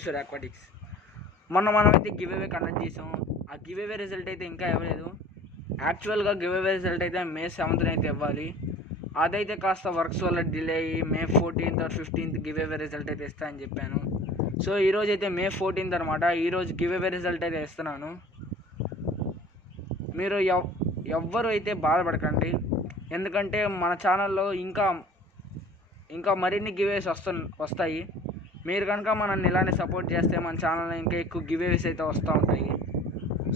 Bhubaneswar aquatics. మనమైతే give away conduct చేసాం. ఆ గివ్ అవే రిజల్ట్ అయితే ఇంకా ఇవ్వలేదు. యాక్చువల్గా గివ్ అవే రిజల్ట్ అయితే May 7th అయితే ఇవ్వాలి. అదైతే కాస్త వర్క్స్ వల్ల డిలే అయ్యి May 14th or 15th give away result అయితే ఇస్తానని చెప్పాను. సో ఈరోజు అయితే May 14th అనమాట. ఈరోజు గివ్ అవే రిజల్ట్ అయితే ఇస్తున్నాను. మీరు ఎవ్వరు అయితే బాధపడకండి, ఎందుకంటే మన ఛానల్లో ఇంకా మరిన్ని గివేస్ వస్తాయి. మీరు కనుక మనల్ని ఇలానే సపోర్ట్ చేస్తే మన ఛానల్లో ఇంకా ఎక్కువ గివేస్ అయితే వస్తూ ఉంటాయి.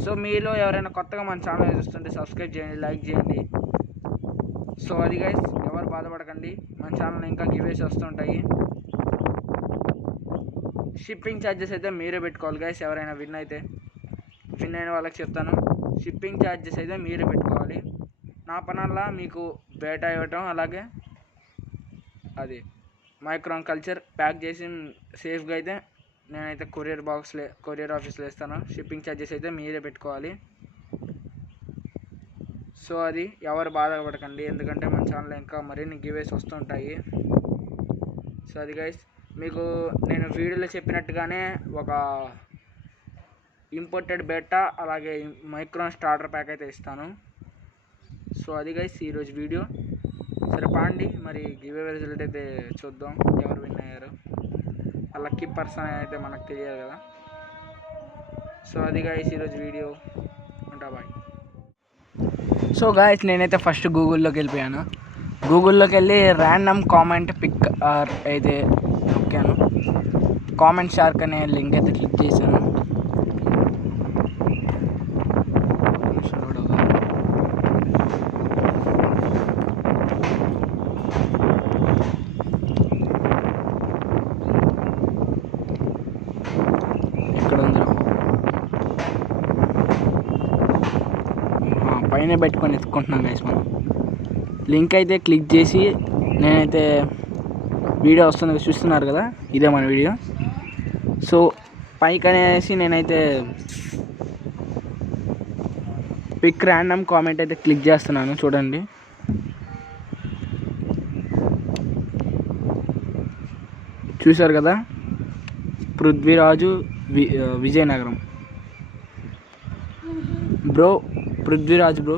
సో మీలో ఎవరైనా కొత్తగా మన ఛానల్ చూస్తుంటే సబ్స్క్రైబ్ చేయండి, లైక్ చేయండి. సో అది గైస్, ఎవరు బాధపడకండి, మన ఛానల్లో ఇంకా గివేస్ వస్తుంటాయి. షిప్పింగ్ ఛార్జెస్ అయితే మీరే పెట్టుకోవాలి గైస్. ఎవరైనా విన్ అయిన వాళ్ళకి చెప్తాను, షిప్పింగ్ ఛార్జెస్ అయితే మీరే పెట్టుకోవాలి. నా పనల్లా మీకు బేటా ఇవ్వటం, అలాగే అది మైక్రాన్ కల్చర్ ప్యాక్ చేసి సేఫ్గా అయితే నేనైతే కొరియర్ ఆఫీస్లో ఇస్తాను. షిప్పింగ్ ఛార్జెస్ అయితే మీరే పెట్టుకోవాలి. సో అది ఎవరు బాధపడకండి, ఎందుకంటే మన ఛానల్లో ఇంకా మరిన్ని గివేస్ వస్తుంటాయి. సో అది గైస్, మీకు నేను వీడియోలో చెప్పినట్టుగానే ఒక ఇంపోర్టెడ్ బేటా అలాగే మైక్రాన్ స్టార్టర్ ప్యాక్ అయితే ఇస్తాను. సో అది గైస్ ఈరోజు వీడియో. సరే పాండి, మరి గివ్ అవే రిజల్ట్ అయితే చూద్దాం, ఎవరు విన్ అయ్యారు. ఆ లక్కీ పర్సన్ అయితే మనకు తెలియదు కదా. సో అది గైస్ ఈరోజు వీడియో. ఉంటా, బాయ్. సో గైస్, నేనైతే ఫస్ట్ గూగుల్లోకి వెళ్ళిపోయాను. గూగుల్లోకి వెళ్ళి ర్యాండమ్ కామెంట్ పిక్ అయితే నొక్కాను. కామెంట్ షార్క్ అనే లింక్ అయితే క్లిక్ చేశాను. పైన పెట్టుకొని ఎత్తుకుంటున్నాం గైస్. మనం లింక్ అయితే క్లిక్ చేసి నేనైతే వీడియో వస్తుంది చూస్తున్నారు కదా, ఇదే మన వీడియో. సో పైకి అనేసి నేనైతే పిక్ ర్యాండమ్ కామెంట్ అయితే క్లిక్ చేస్తున్నాను. చూడండి, చూశారు కదా, Prithviraj Vizianagaram. Bro Prithviraj bro,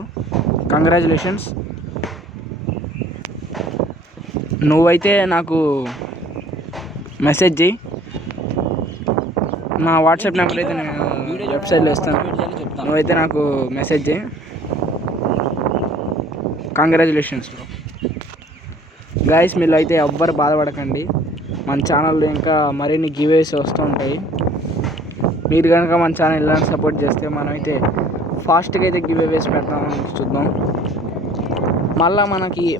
congratulations. నువ్వైతే నాకు మెసేజ్ చేయి, నా వాట్సాప్ నెంబర్ అయితే నేను వెబ్సైట్లో ఇస్తాను. నువ్వైతే నాకు మెసేజ్ చేయి. Congratulations bro. గాయస్, మీరు అయితే ఎవ్వరు బాధపడకండి, మన ఛానల్లో ఇంకా మరిన్ని గివేస్ వస్తూ ఉంటాయి. మీరు కనుక మన ఛానల్ ఇలాంటి సపోర్ట్ చేస్తే మనమైతే ఫాస్ట్గా అయితే గివ్ అవేస్ పెడతామని చూద్దాం. మళ్ళీ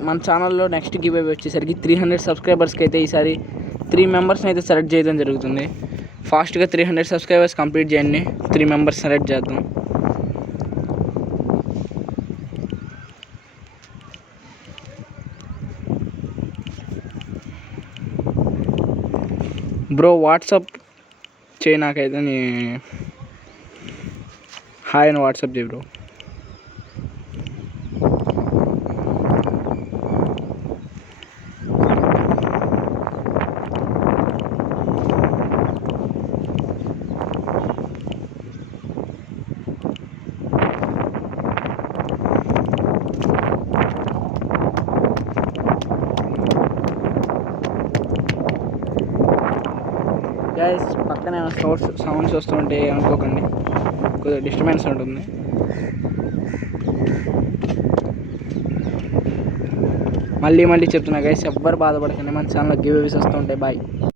మన ఛానల్లో నెక్స్ట్ గివ్ అవే వచ్చేసరికి 300 సబ్స్క్రైబర్స్కి అయితే ఈసారి 3 మెంబర్స్ని అయితే సెలెక్ట్ చేయడం జరుగుతుంది. ఫాస్ట్గా 300 సబ్స్క్రైబర్స్ కంప్లీట్ చేయండి, 3 మెంబర్స్ సెలెక్ట్ చేద్దాం. బ్రో వాట్సాప్ చేయి, నాకైతే నీ హాయ్ అని వాట్సాప్ చేయి బ్రో. గైస్, పక్కనే సౌండ్స్ వస్తుంటే అనుకోకండి, కొద్దిగా డిస్టర్బెన్స్ ఉంటుంది. మళ్ళీ చెప్తున్నా గైస్, ఎవ్వరు బాధపడకండి, మన ఛానల్లో గివ్ అవేస్ వస్తూ ఉంటాయి. బాయ్.